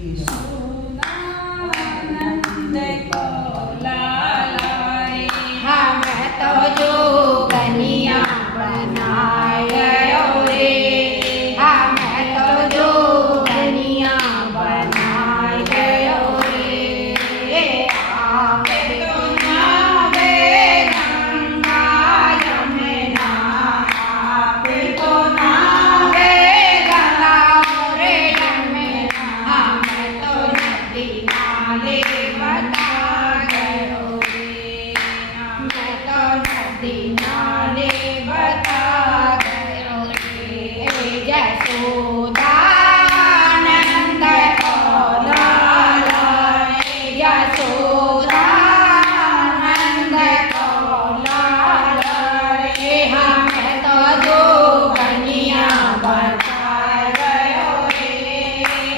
યશોદાનંદ કો લાલાએ हमें तो जोगनिया बनायो रे, हमें तो जोगनिया बनायो रे। आपे तो नावे गंगा यमुना, आपे तो नावे गंगा रे यमुना, हमें तो नदी नाले बता गयो रे। मैं तो नदी नाले बता गयो रे। यशोदानंद को लालाए, यशोदानंद को लालाए, हमें तो जोगनिया बता गयो रे,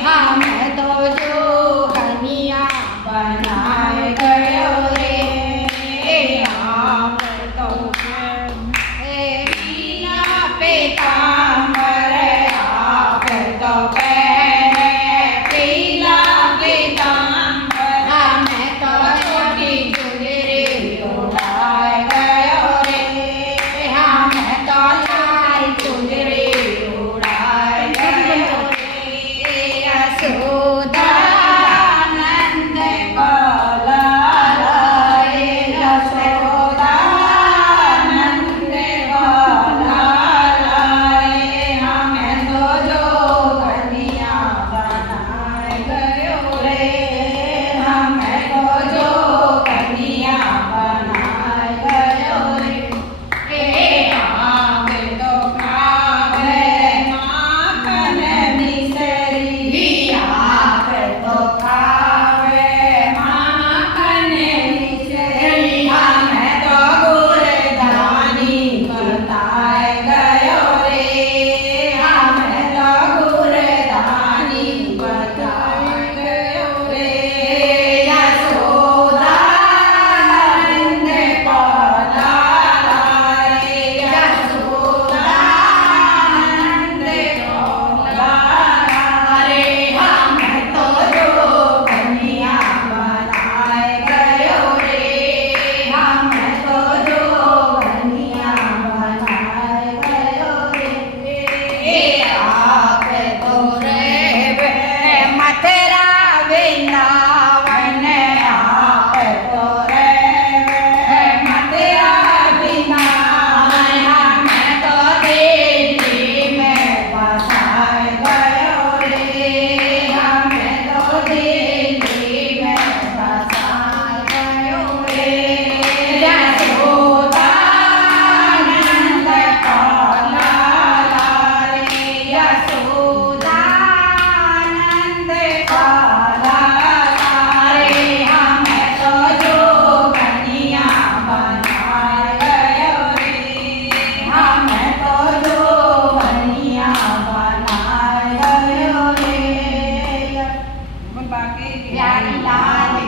हमें तो जोगनिया बनाए गयो रे। आप तो बिना पीताम्बर, आप तो पहने पीला पीताम्बर, हमें तो छोटी चुनरी उड़ाए गयो रे, हमें तो लाल चुनरी उड़ाए गयो रे। यशोदा